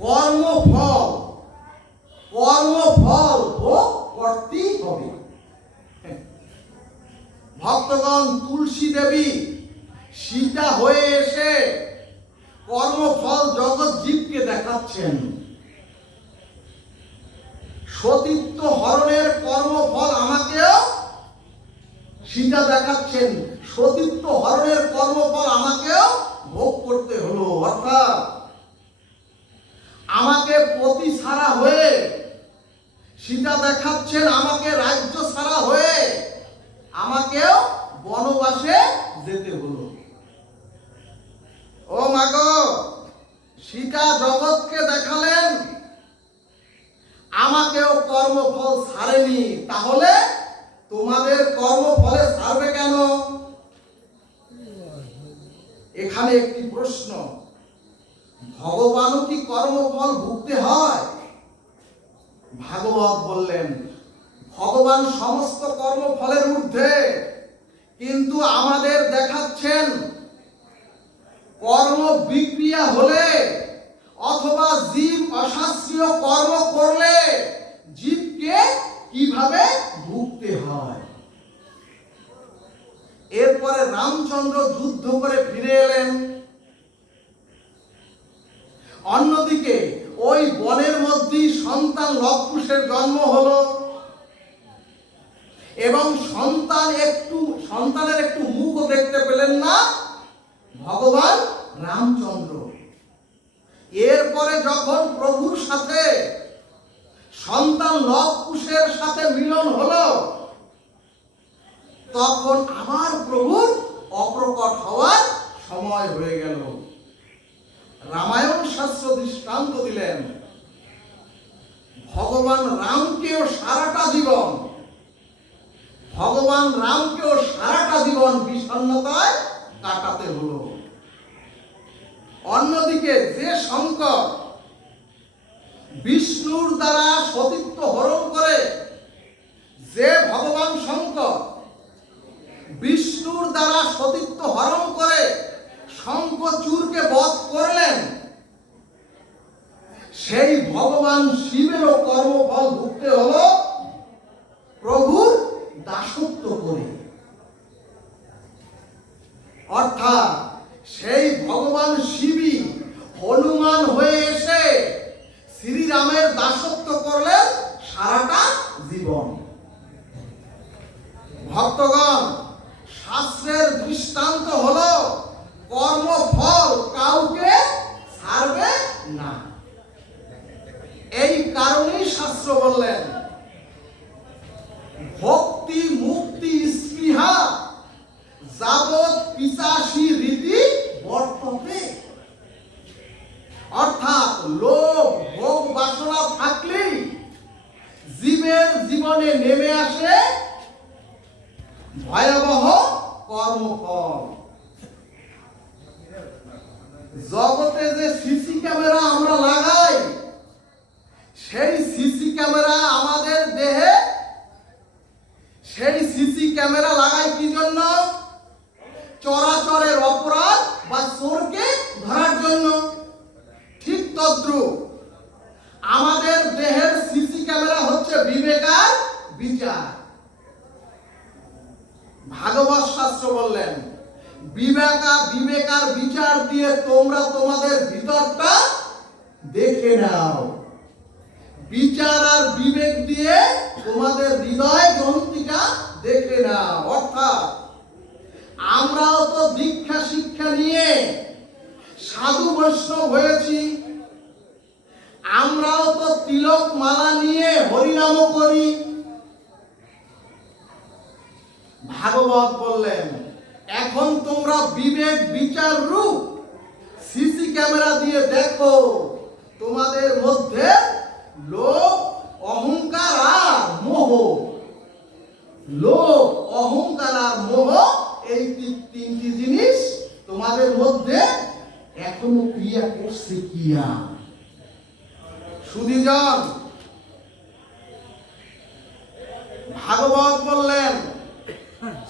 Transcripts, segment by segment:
কর্মফল। কর্মফল ভোগ করতেই হবে। ভক্তগণ, তুলসী দেবী, সীতা হয়ে এসে কর্মফল জগৎ জীবকে দেখাচ্ছেন। সতীত্ব হরণের কর্মফল আমাকেও সীতা দেখাচ্ছেন। সতীত্ব হরণের কর্মফল আমাকেও ভোগ করতে হলো। অর্থাৎ আমাকে পতি সারা হয়ে সীতা দেখাচ্ছেন আমাকে রাজ্য সারা হয়ে আমাকেও বনবাসে যেতে হলো। ও মাগো সীতা জগৎকে দেখালেন, আমাকেও কর্মফল ছাড়েনি, তাহলে তোমাদের কর্মফলে ছাড়বে কেন? এখানে একটি প্রশ্ন। ভগবানও কি কর্মফল ভুগতে হয়? ভাগবত বললেন, ভগবান সমস্ত কর্মফলের ঊর্ধ্বে, কিন্তু আমাদের দেখাচ্ছেন কর্ম বিক্রিয়া হলে অথবা জীব অশাস্ত্রীয় কর্ম করলে জীবকে কীভাবে ভুগতে হয়? এরপরে রামচন্দ্র যুদ্ধ করে ফিরে এলেন। অন্যদিকে, ওই বনের মধ্যেই সন্তান লবকুশের জন্ম হলো। এবং সন্তান একটু, সন্তানের একটু মুখও দেখতে পেলেন না ভগবান রামচন্দ্র। এরপরে যখন প্রভুর সাথে সন্তান লবকুশের সাথে মিলন হলো, তখন আবার প্রভুর অপ্রকট হওয়ার সময় হয়ে গেল। রামায়ণ শাস্ত্র দৃষ্টান্ত দিলেন। ভগবান রামকেও সারাটা জীবন, ভগবান রামকেও সারাটা জীবন বিষণ্ণতায় কাটাতে হলো। অন্যদিকে যে শঙ্কর বিষ্ণুর দ্বারা সতীত্ব হরণ করে, যে ভগবান শঙ্কর বিষ্ণুর দ্বারা সতীত্ব হরণ করে শঙ্কচূরকে বধ করলেন। সেই ভগবান শিবেরও কর্মফল ভুগতে হলো প্রভুর দাসত্ব করে। অর্থাৎ সেই ভগবান শিবই হনুমান হয়ে এসে শ্রীরামের দাসত্ব করলেন সারাটা জীবন ভক্তগণ শাস্ত্রের দৃষ্টান্ত হলো কর্মফল কাউকে ছাড়বে না এই কারণেই শাস্ত্র বললেন ভক্তি মুক্তি স্পৃহা যাবৎ রীতি বর্ততে অর্থাৎ লোভ ভোগ বাসনা থাকলেই জীবের জীবনে নেমে আসে ভয়াবহ কর্মফল। জগতে যে সিসি ক্যামেরা আমরা লাগাই, সেই সিসি ক্যামেরা আমাদের দেহে, সেই সিসি ক্যামেরা লাগাই কি জন্য? চরাচরের অপরাধ বা চোরকে ধরার জন্য ঠিক তদ্রুপ আমাদের দেহের সিসি ক্যামেরা হচ্ছে বিবেকার বিচার ভাগবত শাস্ত্র বললেন বিবেকা বিবেকার বিচার দিয়ে তোমরা তোমাদের ভিতরটা দেখে নাও বিচার আর বিবেক দিয়ে তোমাদের হৃদয় গ্রন্থিটা দেখে নাও অর্থাৎ আমরাও তো দীক্ষা শিক্ষা নিয়ে সাধু বৈষ্ণব হয়েছি। আমরাও তো তিলক মালা নিয়ে হরিনাম করি। ভাগবত বললেন, এখন তোমরা বিবেক, বিচার, রূপ, সিসি ক্যামেরা দিয়ে দেখো, তোমাদের মধ্যে লোভ অহংকার আর মোহ। লোভ অহংকার আর মোহ, এই তিনটি জিনিস তোমাদের মধ্যে এখনও ক্রিয়া করছে কিয়া সুদীজন ভাগবত বললেন,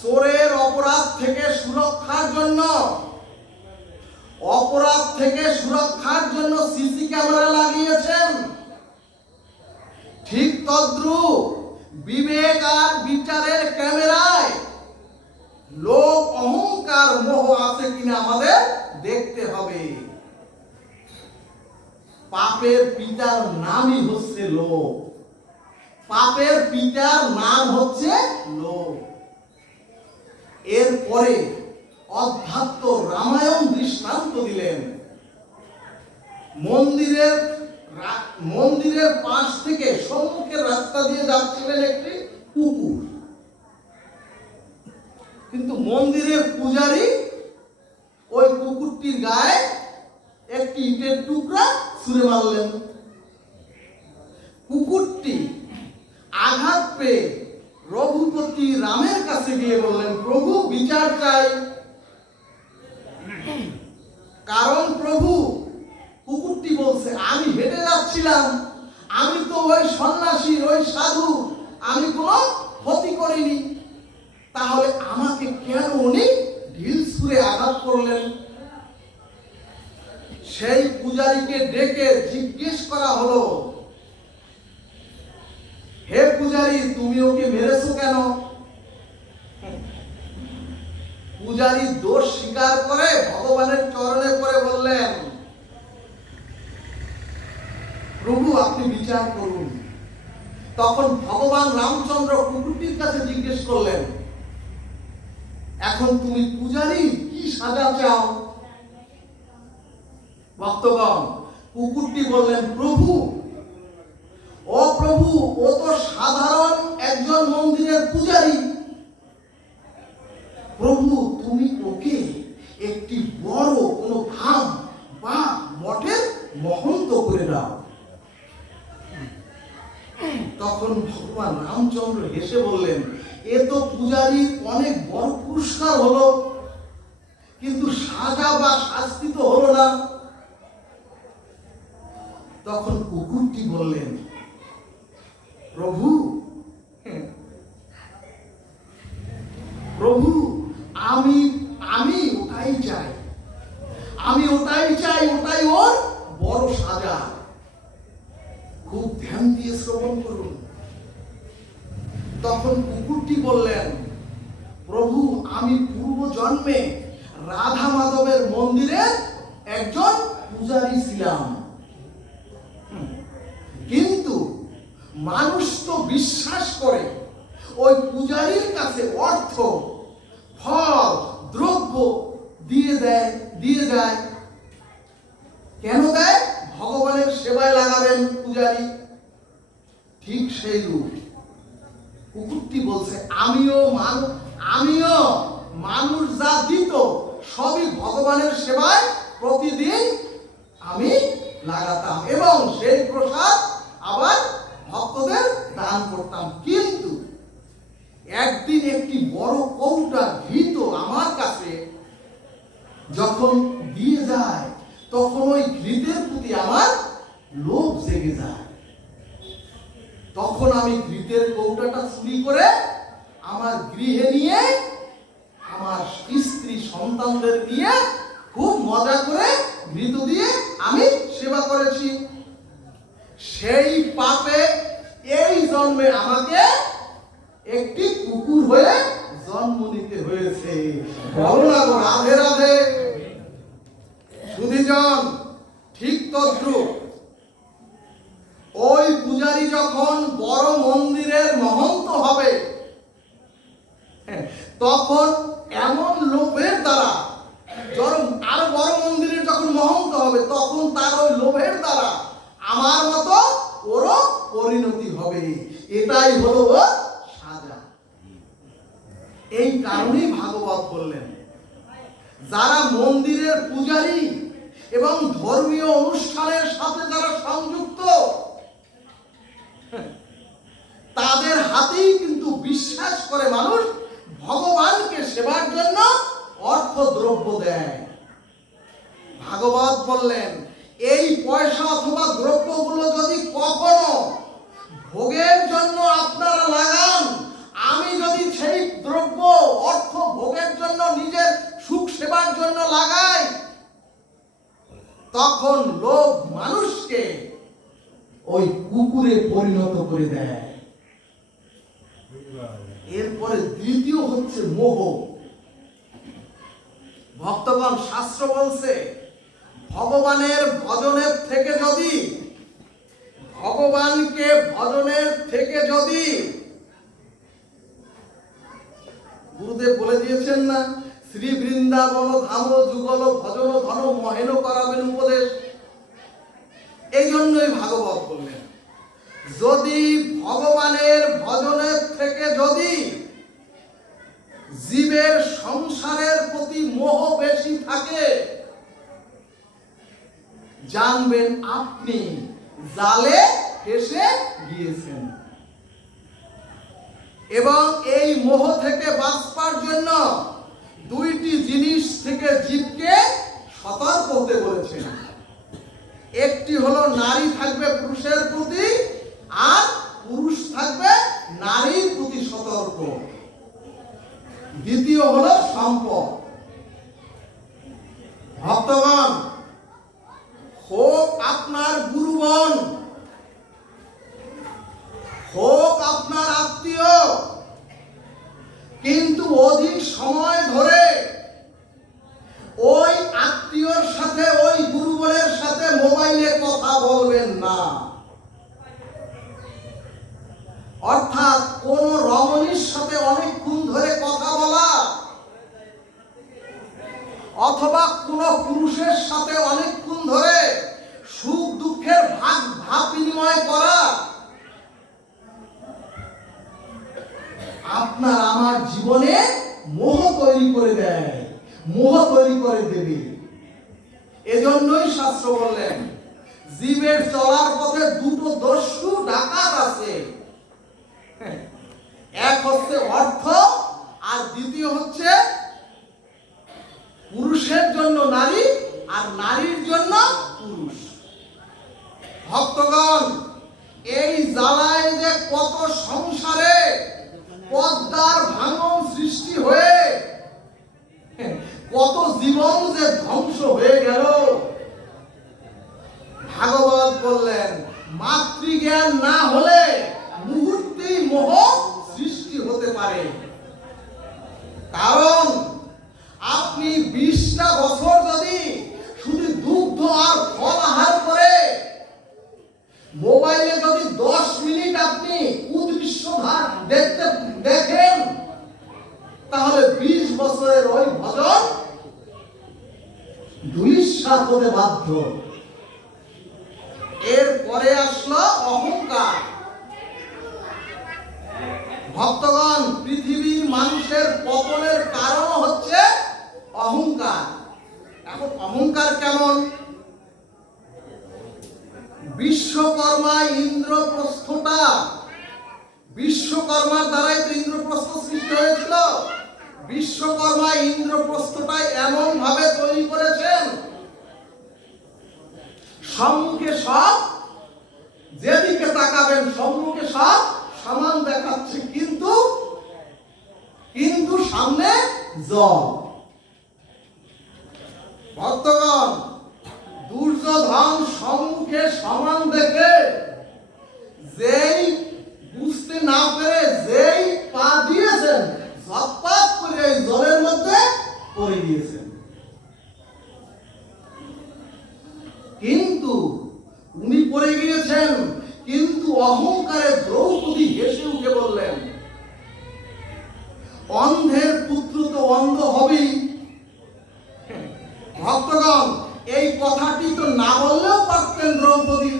চোরের অপরাধ থেকে সুরক্ষার জন্য, অপরাধ থেকে সুরক্ষার জন্য সিসি ক্যামেরা লাগিয়েছেন। ঠিক তদ্রুপ বিবেক আর বিচারের ক্যামেরায় লোক অহংকার মোহ আছে কিনা আমাদের দেখতে হবে। পাপের পিতার নামই হচ্ছে লোক পাপের পিতার নাম হচ্ছে লোক এরপরে অধ্যাত্ম রামায়ণ দৃষ্টান্ত দিলেন। মন্দিরের মন্দিরের পাশ থেকে সম্মুখের রাস্তা দিয়ে যাচ্ছিলেন একটি কুকুর। কিন্তু মন্দিরের পূজারী ওই কুকুরটির গায়ে একটি ইটের টুকরা ছুঁড়ে মারলেন। কুকুরটি আঘাত পেয়ে রঘুপতি রামের কাছে গিয়ে বললেন, প্রভু, বিচার চাই। কারণ, প্রভু, কুকুরটি বলছে, আমি হেঁটে যাচ্ছিলাম। আমি তো ওই সন্ন্যাসী ওই সাধু। আমি কোনো ক্ষতি করিনি। তাহলে আমাকে কেন উনি ঢিল আঘাত করলেন। সেই পূজারীকে ডেকে জিজ্ঞেস করা হলো, হে পূজারী, তুমি ওকে মেরেছো কেন? পূজারী দোষ স্বীকার করে ভগবানের চরণে করে বললেন, প্রভু, আপনি বিচার করুন। তখন ভগবান রামচন্দ্র কুকুরটির কাছে জিজ্ঞেস করলেন এখন তুমি পূজারী কি চাও ভক্তগণ কুকুরটি বললেন, প্রভু ও প্রভু ও তো সাধারণ একজন মন্দিরের পূজারী। প্রভু, তুমি ওকে একটি বড় কোনো ধাম বা মঠের মহন্ত করে দাও তখন ভগবান রামচন্দ্র হেসে বললেন এ তো পূজারীর অনেক বড় পুরস্কার হলো কিন্তু সাজা বা শাস্তি তো হলো না তখন কুকুরটি বললেন প্রভু প্রভু, আমি আমি ওটাই চাই। আমি ওটাই চাই, ওটাই ওর বড় সাজা। খুব ধ্যান দিয়ে শ্রবণ করুন। তখন কুকুরটি বললেন, প্রভু, আমি পূর্ব জন্মে রাধা মাধবের মন্দিরে একজন পূজারী ছিলাম। কিন্তু মানুষ তো বিশ্বাস করে, ওই পূজারীর কাছে অর্থ ফল, দ্রব্য দিয়ে দেয়, দিয়ে যায়। কেন দেয়? ভগবানের সেবায় লাগাবেন পূজারী। ঠিক সেই রূপ। কুকুরটি বলছে, আমিও মান, আমিও মানুষ যা দিত, সবই ভগবানের সেবায় প্রতিদিন আমি লাগাতাম এবং সেই প্রসাদ আবার ভক্তদের দান করতাম। কিন্তু একদিন একটি বড় কৌটা ঘৃত আমার কাছে যখন দিয়ে যায়, তখন ওই ঘৃতের প্রতি আমার লোভ জেগে যায়। তখন আমি ঘৃতের কৌটাটা চুরি করে আমার গৃহে নিয়ে আমার স্ত্রী সন্তানদের নিয়ে খুব মজা করে ঘৃত দিয়ে আমি সেবা করেছি। সেই পাপে এই জন্মে আমাকে একটি কুকুর হয়ে জন্ম নিতে হয়েছে। রাধে রাধে। সুধীজন, ঠিক তদ্রুপ। ওই পূজারি যখন বড় মন্দিরের মহন্ত হবে, তখন এমন লোভের দ্বারা আরও বড় মন্দিরের যখন মহন্ত হবে, তখন তার ওই লোভের দ্বারা আমার মতো ওরও পরিণতি হবে। এটাই হলো এই কারণেই ভাগবত বললেন। যারা মন্দিরের পূজারী এবং ধর্মীয় অনুষ্ঠানের সাথে যারা সংযুক্ত, তাদের হাতেই কিন্তু বিশ্বাস করে মানুষ ভগবানকে সেবার জন্য অর্থ দ্রব্য দেয়। ভাগবত বললেন, এই পয়সা অথবা দ্রব্যগুলো যদি কখনো ভোগের জন্য আপনারা লাগান ভোগের জন্য, নিজের সুখ সেবার জন্য লাগাই, তখন লোক মানুষকে ওই কুকুরে পরিণত করে দেয়। এরপরে দ্বিতীয় হচ্ছে মোহ। ভক্তগণ শাস্ত্র বলছে, ভগবানের ভজনের থেকে যদি, ভগবানকে ভজনের থেকে যদি গুরুদেব বলে দিয়েছেন না, শ্রী বৃন্দাবন ধাম, যুগল ভজন ধন, মহেন করাবেন উপদেশ। এই জন্যই ভাগবত বললেন, যদি ভগবানের ভজনের থেকে যদি জীবের সংসারের প্রতি মোহ বেশি থাকে, জানবেন আপনি জালে ফেসে গিয়েছেন। এবং এই মোহ থেকে বাঁচবার জন্য দুইটি জিনিস থেকে জীবকে সতর্ক হতে বলেছেন। একটি হলো নারী থাকবে পুরুষের প্রতি আর পুরুষ থাকবে নারীর প্রতি সতর্ক দ্বিতীয় হলো সম্পদ ভক্তগণ হোক আপনার গুরুগণ হোক আপনার আত্মীয় কিন্তু অধিক সময় ধরে ওই আত্মীয়র সাথে ওই গুরুগণের সাথে মোবাইলে কথা বলবেন না অর্থাৎ কোন রমণীর সাথে অনেকক্ষণ ধরে কথা বলা অথবা কোন পুরুষের সাথে অনেকক্ষণ ধরে সুখ দুঃখের ভাগ ভাব বিনিময় করা। আপনার আমার জীবনে মোহ তৈরি করে দেয়, মোহ তৈরি করে দেবে। এজন্যই শাস্ত্র বললেন, জীবের চলার পথে দুটো দস্যু ডাকাত আছে। এক হচ্ছে অর্থ, আর দ্বিতীয় হচ্ছে পুরুষের জন্য নারী আর নারীর জন্য পুরুষ। ভক্তগণ, এই জ্বালায় যে কত সংসারে পদ্মার ভাঙন সৃষ্টি হয়ে, কত জীবন যে ধ্বংস হয়ে গেল। ভাগবত বললেন, মাতৃজ্ঞান না হলে মুহূর্তেই মোহ সৃষ্টি হতে পারে। কারণ আপনি বিশটা বছর যদি শুধু দুগ্ধ আর ফল আহার করে মোবাইলে যদি দশ মিনিট আপনি কুদৃশ্য ভাগ দেখতে দেখেন তাহলে বিশ বছরের ওই ভজন দুইশ্বাস হতে বাধ্য। এরপরে আসলো অহংকার। ভক্তগণ, পৃথিবীর মানুষের পতনের কারণ হচ্ছে অহংকার। এখন অহংকার কেমন? বিশ্বকর্মা ইন্দ্রপ্রস্থটা বিশ্বকর্মার দ্বারাই তো ইন্দ্রপ্রস্থ সৃষ্টি হয়েছিল। বিশ্বকর্মা ইন্দ্রপ্রস্থটা এমন ভাবে তৈরি করেছেন সম্মুখে সব, যেদিকে তাকাবেন সম্মুখে সব, সমান দেখাচ্ছে কিন্তু কিন্তু সামনে জল। ভক্তগণ, দুর্যোধন সম্মুখে সমান দেখে, যেই বুঝতে না পেরে যেই পা দিয়েছেন, ঝটপট করে এই জলের মধ্যে পড়ে দিয়েছেন কিন্তু উনি পড়ে গিয়েছেন কিন্তু অহংকারে দ্রৌপদী হেসে উঠে বললেন, অন্ধের পুত্র তো অন্ধ হবেই। ভক্তগণ, এই কথাটি তো না বললেও পারতেন দ্রৌপদী।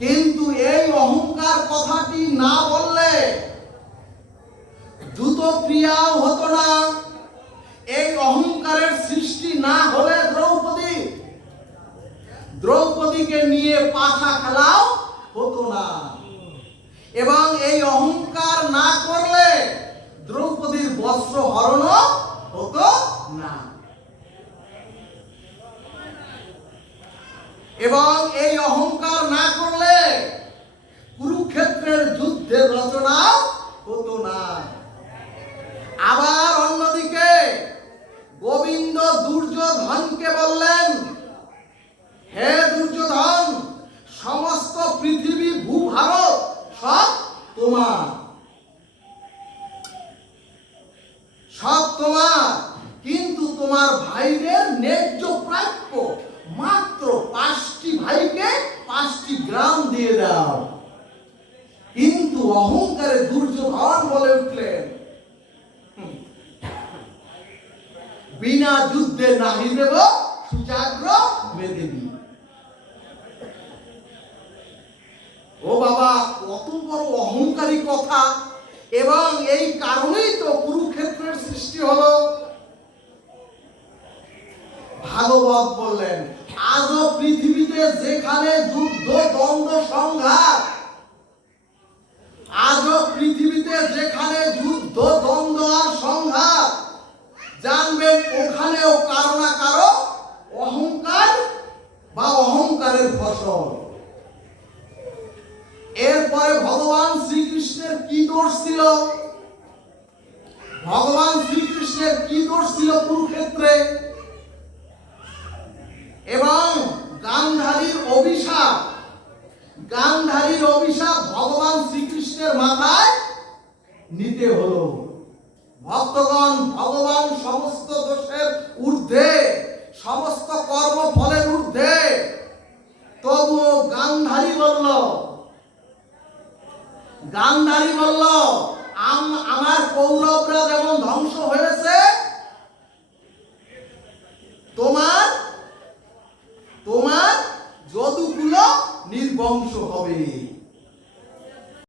কিন্তু এই অহংকার কথাটি না বললে দ্রুত ক্রিয়াও হতো না। এই অহংকারের সৃষ্টি না হলে দ্রৌপদীকে নিয়ে পাখা খেলাও হতো না। এবং এই অহংকার না করলে দ্রৌপদীর বস্ত্র হরণ হতো না। এবং এই অহংকার না করলে কুরুক্ষেত্রের যুদ্ধের রচনা হতো না। আবার অন্যদিকে গোবিন্দ দুর্যোধনকে বললেন তোমার, কিন্তু তোমার ভাইদের ন্যায্য প্রাপ্য মাত্র পাঁচটি ভাইকে পাঁচটি গ্রাম দিয়ে দাও। কিন্তু অহংকারে দুর্যোধন বলে উঠলেন বিনা যুদ্ধে নাহি দেব সুজাগ্র মেদিনী ও বাবা, কত বড় অহংকারী কথা। এবং এই কারণেই তো সৃষ্টি হলো? ভাগবত বললেন। আজও পৃথিবীতে যেখানে যুদ্ধ, দ্বন্দ্ব, সংঘাত, আজও পৃথিবীতে যেখানে যুদ্ধ, দ্বন্দ্ব আর সংঘাত, জানবেন ওখানেও কারও না কারও অহংকার বা অহংকারের ফসল। এরপরে ভগবান শ্রীকৃষ্ণের কি দোষ ছিল? ভগবান শ্রীকৃষ্ণের কি দোষ ছিল কুরুক্ষেত্রে এবং গান্ধারীর অভিশাপ গান্ধারীর অভিশাপ ভগবান শ্রীকৃষ্ণের মাথায় নিতে হলো। ভক্তগণ, ভগবান সমস্ত দোষের ঊর্ধ্বে, সমস্ত কর্ম কর্মফলের ঊর্ধ্বে, তবুও গান্ধারী বলল গান্ধারী বলল আমার কৌরবরা যেমন ধ্বংস হয়েছে তোমার তোমার যদুগুলো নির্বংশ হবে।